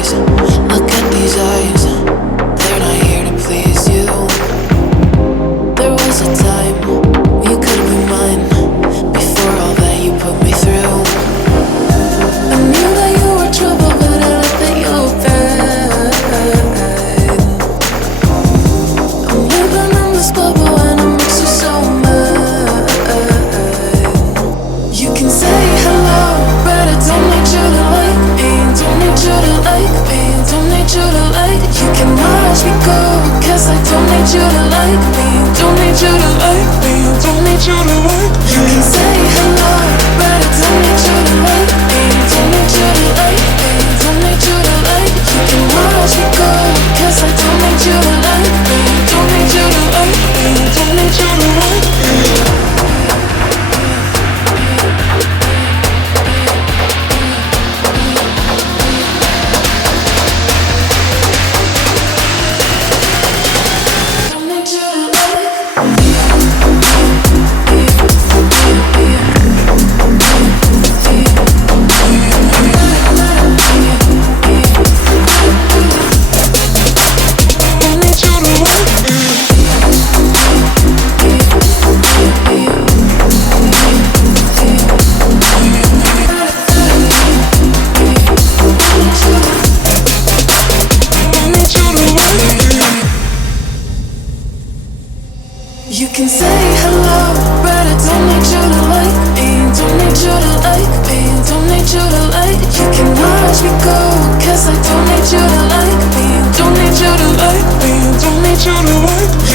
eyes. Look at these eyes, they're not here to please you. There was a time you could be mine, before all that you put me through. I knew that you were trouble, but I let that you were bad. I'm living in this bubble and it makes you so mad. You can say hello, but I don't need you to like me. Don't need you to like me. Don't need you to like. You can watch me go, cause I don't need you to like me. Don't need you to like me. Don't need you to like me. You can say hello, but I don't need you to like me. Don't need you to like me. Don't need you to like. You can watch me go, cause I don't need you to like me. Don't need you to like me. Don't need you to like me. You can say hello, but I don't need you to like me. Don't need you to like me. Don't need you to like. You can watch me go, cause I don't need you to like me. Don't need you to like me. Don't need you to like me.